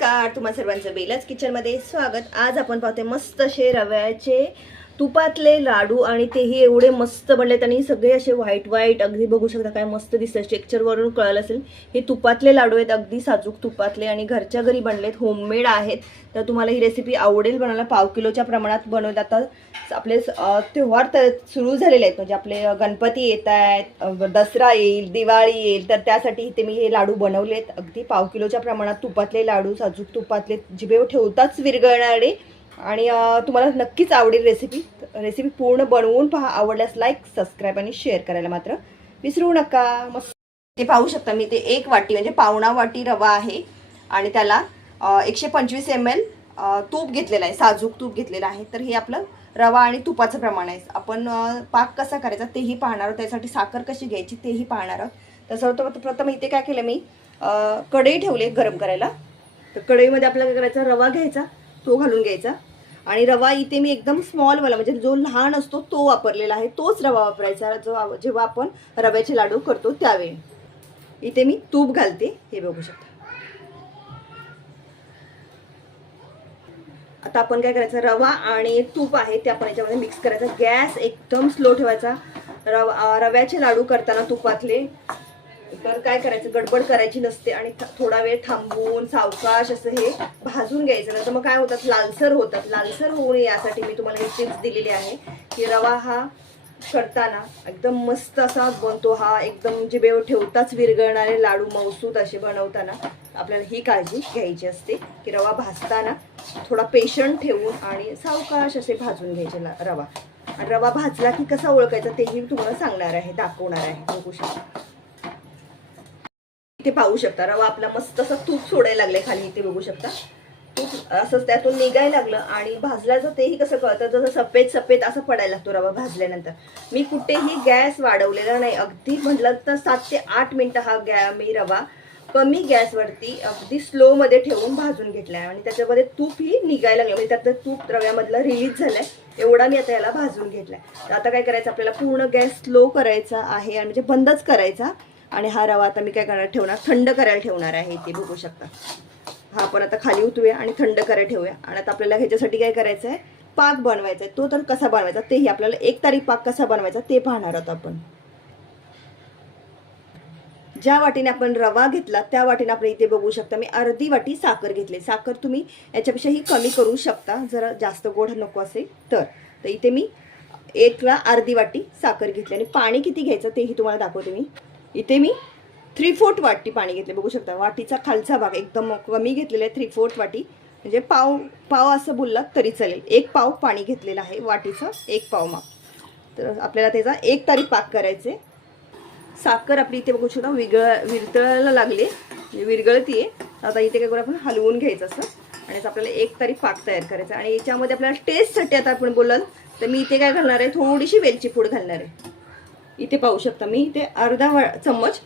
नमस्कार तुम्हा सर्वांचं बेलाच किचनमध्ये स्वागत. आज आपण पाहतोय मस्त असे रव्याचे तुपातले लाडू आणि तेही एवढे मस्त बनलेत आणि सगळे असे व्हाईट व्हाईट अगदी बघू शकता काय मस्त दिसतं स्ट्रेक्चरवरून कळलं असेल. हे तुपातले लाडू आहेत अगदी साजूक तुपातले आणि घरच्या घरी बनलेत होममेड आहेत. तर तुम्हाला ही रेसिपी आवडेल बनवायला पाव किलोच्या प्रमाणात बनवत आता आपले त्योहार तर सुरू झालेले आहेत. म्हणजे आपले गणपती येत आहेत दसरा येईल दिवाळी येईल. तर त्यासाठी इथे मी हे लाडू बनवलेत. अगदी पाव किलोच्या प्रमाणात तुपातले लाडू साजूक तुपातले जिभेवर ठेवताच विरघळणारे आणि तुम्हाला नक्कीच आवडेल रेसिपी रेसिपी पूर्ण बनवून पहा. आवडल्यास लाईक सबस्क्राईब आणि शेअर करायला मात्र विसरू नका. मस्त. ते पाहू शकता मी ते एक वाटी म्हणजे पावणा वाटी रवा आहे. आणि त्याला एकशे पंचवीस एम एल तूप घेतलेलं आहे. साजूक तूप घेतलेलं आहे. तर हे आपलं रवा आणि तुपाचं प्रमाण आहे. आपण पाक कसा करायचा तेही पाहणार आहोत. त्यासाठी साखर कशी घ्यायची तेही पाहणार आहोत. तसं होतं प्रथम इथे काय केलं मी कढई ठेवली गरम करायला. तर कढईमध्ये आपल्याला काय करायचा? रवा घ्यायचा. तो घालून घ्यायचा. आणि रवा इथे मी एकदम स्मॉलवाला म्हणजे जो लहान असतो तो वापरलेला आहे. तोच रवा वापरायचा जो जेव्हा आपण रव्याचे लाडू करतो त्यावेळी. इथे मी तूप घालते. हे बघू शकता. आता आपण काय करायचं? रवा आणि तूप आहे ते आपण याच्यामध्ये मिक्स करायचा. गॅस एकदम स्लो ठेवायचा. रवा रव्याचे लाडू करताना तुपातले तर काय करायचं? गडबड करायची नसते आणि थोडा वेळ थांबवून सावकाश असं हे भाजून घ्यायचं. नंतर मग काय होतात? लालसर होतात. लालसर होऊ नये यासाठी मी तुम्हाला हे टिप्स दिलेली आहे की रवा हा करताना एकदम मस्त असा बनतो हा. एकदम जिबेवर ठेवताच विरघळणारे लाडू मौसूत असे बनवताना आपल्याला ही काळजी घ्यायची असते की रवा भाजताना थोडा पेशंट ठेवून आणि सावकाश असे भाजून घ्यायचे ला- रवा. आणि रवा भाजला की कसा ओळखायचा तेही तुम्हाला सांगणार आहे दाखवणार आहे. बघू शकता. इथे पाहू शकता. रवा आपला मस्त असं तूप सोडायला लागलंय खाली. इथे बघू शकता. तूप असंच त्यातून निघायला लागलं आणि भाजल्याचं तेही कसं कळतं? जसं सफेद सफेद असं पडायला लागतो रवा भाजल्यानंतर. मी कुठेही गॅस वाढवलेला नाही. अगदी म्हटलं तर सात ते आठ मिनटं हा गॅ मी रवा कमी गॅसवरती अगदी स्लोमध्ये ठेवून भाजून घेतलाय. आणि त्याच्यामध्ये तूपही निघायला लागलं. म्हणजे त्यातलं तूप रव्यामधलं रिलीज झालंय. एवढा मी आता याला भाजून घेतलाय. आहे आता काय करायचं? आपल्याला पूर्ण गॅस स्लो करायचा आहे आणि म्हणजे बंदच करायचा. आणि हा रवा आता मी काय करणार ठेवणार थंड करायला ठेवणार आहे इथे बघू शकता. हा आपण आता खाली उतरूया आणि थंड करायला ठेवूया. आणि आता आपल्याला ह्याच्यासाठी काय करायचं आहे पाक बनवायचा आहे तो तर कसा बनवायचा? तेही आपल्याला एक तारीख पाक कसा बनवायचा ते पाहणार आहोत आपण. ज्या वाटीने आपण रवा घेतला त्या वाटीने आपण इथे बघू शकता मी अर्धी वाटी साखर घेतली. साखर तुम्ही याच्यापेक्षाही कमी करू शकता. जरा जास्त गोड नको असेल तर. तर इथे मी एकला अर्धी वाटी साखर घेतली. आणि पाणी किती घ्यायचं तेही तुम्हाला दाखवते मी. इथे मी थ्री फोर्थ वाटी पाणी घेतले बघू शकता वाटीचा खालचा भाग एकदम कमी घेतलेला आहे थ्री फोर्थ वाटी. म्हणजे पाव पाव असं बोललात तरी चालेल. एक पाव पाणी घेतलेलं आहे वाटीचं एक पाव माप. तर आपल्याला त्याचा एक तारी पाक करायचे साखर आपली इथे बघू शकता विगळ विरतळायला लागली म्हणजे विरगळतीये. आता इथे काय करू आपण हलवून घ्यायचं असं. आणि याचा आपल्याला एक तारी पाक तयार करायचा आणि याच्यामध्ये आपल्याला टेस्टसाठी आता आपण बोलाल तर मी इथे काय घालणार आहे थोडीशी वेलची पूड घालणार आहे. इथे पाहू शकता मी. इथे अर्धा वा चम्मच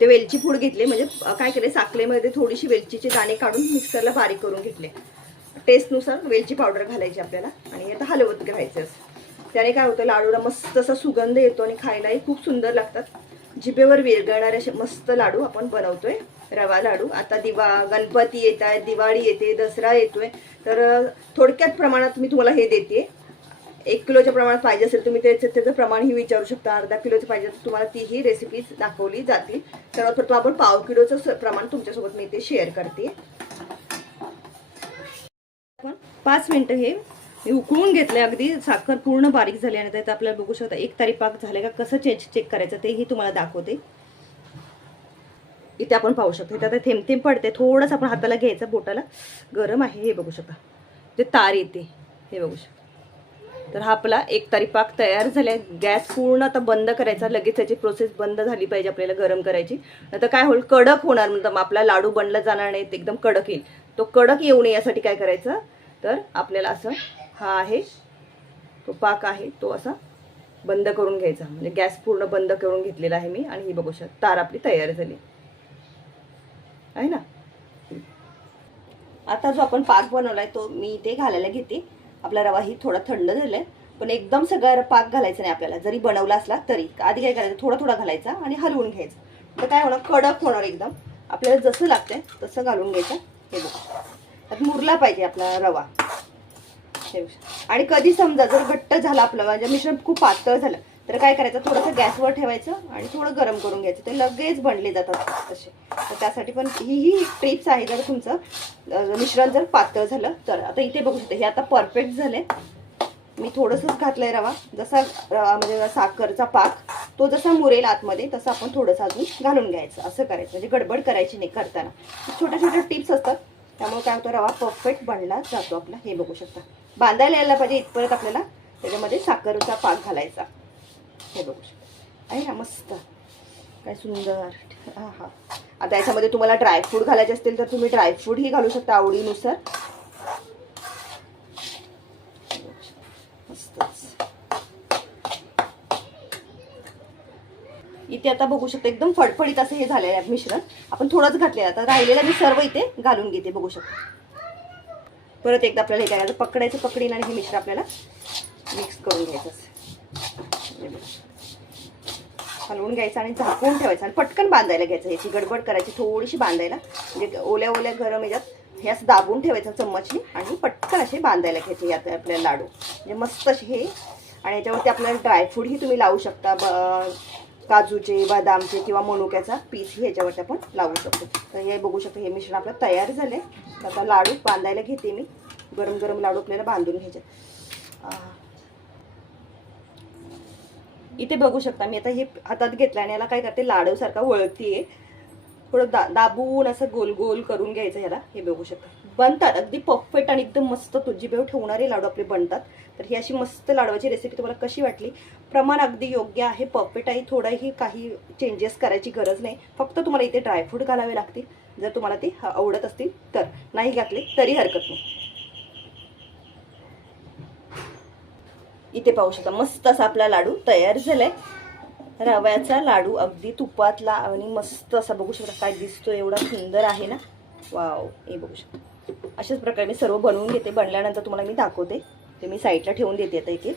ते वेलची पूड घेतले. म्हणजे काय केले साखरेमध्ये थोडीशी वेलचीचे दाणे काढून मिक्सरला बारीक करून घेतले. टेस्टनुसार वेलची पावडर घालायची आपल्याला. आणि आता हलवत घ्यायचं त्याने काय होतं लाडूला मस्त असा सुगंध येतो आणि खायलाही खूप सुंदर लागतात. जिभेवर विरघळणारे असे मस्त लाडू आपण बनवतोय. रवा लाडू. आता दिवा गणपती येत आहेत दिवाळी येते दसरा येतोय. तर थोडक्यात प्रमाणात मी तुम्हाला हे देते एक किलोच्या प्रमाणात पाहिजे असेल तुम्ही त्याचं त्याचं प्रमाणही विचारू शकता. अर्धा किलोचं पाहिजे तर तुम्हाला तीही रेसिपीज दाखवली जातील. सर्वात प्रथम आपण पाव किलोचं स- प्रमाण तुमच्यासोबत मी इथे शेअर करते. आपण पाच मिनटं हे उकळून घेतले अगदी साखर पूर्ण बारीक झाली आणि त्यात आपल्याला बघू शकता एक तारी पाक झाले का कसं चेंज चेक करायचं तेही तुम्हाला दाखवते. इथे आपण पाहू शकतो. इथे आता थेंब थेंब पडते. थोडंसं आपण हाताला घ्यायचं बोटाला. गरम आहे हे बघू शकता. ते तार येते हे बघू शकता. तर हा आपला एक तारी पाक तयार झालाय. गॅस पूर्ण आता बंद करायचा. लगेच त्याची प्रोसेस बंद झाली पाहिजे आपल्याला गरम करायची. नंतर काय होईल? कडक होणार. म्हणजे मग आपला लाडू बनला जाणार नाही एकदम कडक येईल. तो कडक येऊ नये यासाठी काय करायचं? तर आपल्याला असं हा आहे तो पाक आहे तो असा बंद करून घ्यायचा. म्हणजे गॅस पूर्ण बंद करून घेतलेला आहे मी आणि ही बघू शकता तार आपली तयार झाली. आहे ना? आता जो आपण पाक बनवला आहे तो मी इथे घालायला घेते. आपला रवा ही थोडा थंड झालाय पण एकदम सगळा पाक घालायचा नाही आपल्याला. जरी बनवला असला तरी. आधी काय करायचं? थोडा थोडा घालायचा आणि हलवून घ्यायचं. तर काय होणार? कडक होणार एकदम. आपल्याला जसं लागतंय तसं घालून घ्यायचं. हे बघा. त्यात मुरला पाहिजे आपला रवा. हे आणि कधी समजा जर घट्ट झालं आपलं म्हणजे मिश्रण खूप पातळ झालं तर काय करायचं? थोडंसं गॅसवर ठेवायचं आणि थोडं गरम करून घ्यायचं. ते लगेच बनले जातात तसे. तर त्यासाठी पण ही ही टिप्स आहे जर तुमचं मिश्रण जर पातळ झालं तर आता इथे बघू शकता हे आता परफेक्ट झाले. मी थोडंसंच घातलंय रवा. जसा म्हणजे साखरचा पाक तो जसा मुरेल आतमध्ये तसं आपण थोडंसं अजून घालून घ्यायचं. असं करायचं. म्हणजे गडबड करायची नाही करताना. छोटे छोटे टिप्स असतात. त्यामुळे काय होतं रवा परफेक्ट बनला जातो आपला. हे बघू शकता. बांधायला यायला पाहिजे इथपर्यंत आपल्याला. त्याच्यामध्ये साखरचा पाक घालायचा. हे बघू शकता. आहे ना मस्त. काय सुंदर. हा हा. आता याच्यामध्ये तुम्हाला ड्रायफ्रूट घालायचे असतील तर तुम्ही ड्रायफ्रूटही घालू शकता आवडीनुसार. मस्तच. इथे आता बघू शकता एकदम फडफडीत असं हे झालेलं आहे मिश्रण आपण थोडंच घातलेलं आता. राहिलेलं मी सर्व इथे घालून घेते बघू शकता. परत एकदा आपल्याला हे करायचं पकडायचं पकडीन आणि हे मिश्रण आपल्याला मिक्स करून घ्यायचं असं. हलवून घ्यायचं आणि झाकून ठेवायचं आणि पटकन बांधायला घ्यायचं. याची गडबड करायची थोडीशी बांधायला. म्हणजे ओल्या ओल्या गरम याच्यात हे असं दाबून ठेवायचं चम्मचनी आणि पटकन असे बांधायला घ्यायचे यात आपल्याला लाडू. म्हणजे मस्त असे हे. आणि याच्यावरती आपल्याला ड्रायफ्रूटही तुम्ही लावू शकता. ब काजूचे बदामचे किंवा मनुक्याचा पीसही ह्याच्यावरती आपण लावू शकतो. तर हे बघू शकतो हे मिश्रण आपलं तयार झालं आहे आता लाडू बांधायला घेते मी. गरम गरम लाडू आपल्याला बांधून घ्यायचे. इथे बघू शकता. मी आता हे हातात घेतलं आणि याला काय करते लाडूसारखा वळतीये. थोडं दा दाबून असं गोल गोल करून घ्यायचं ह्याला. हे बघू शकता. बनतात. अगदी परफेक्ट आणि एकदम मस्त तुझी बेव ठेवणारे लाडू आपले बनतात. तर ही अशी मस्त लाडवाची रेसिपी तुम्हाला कशी वाटली? प्रमाण अगदी योग्य आहे. परफेक्ट आहे. थोडाही काही चेंजेस करायची गरज नाही. फक्त तुम्हाला इथे ड्रायफ्रूट घालावे लागतील. जर तुम्हाला ते आवडत असतील तर. नाही घातले तरी हरकत नाही. इथे पाहू शकता. मस्त असा आपला लाडू तयार झालाय. रव्याचा लाडू अगदी तुपातला आणि मस्त असा बघू शकता काय दिसतो एवढा सुंदर आहे ना. वाव हे बघू शकता. अशाच प्रकारे मी सर्व बनवून घेते. बनल्यानंतर तुम्हाला मी दाखवते. ते मी साईडला ठेवून देते आता एक एक.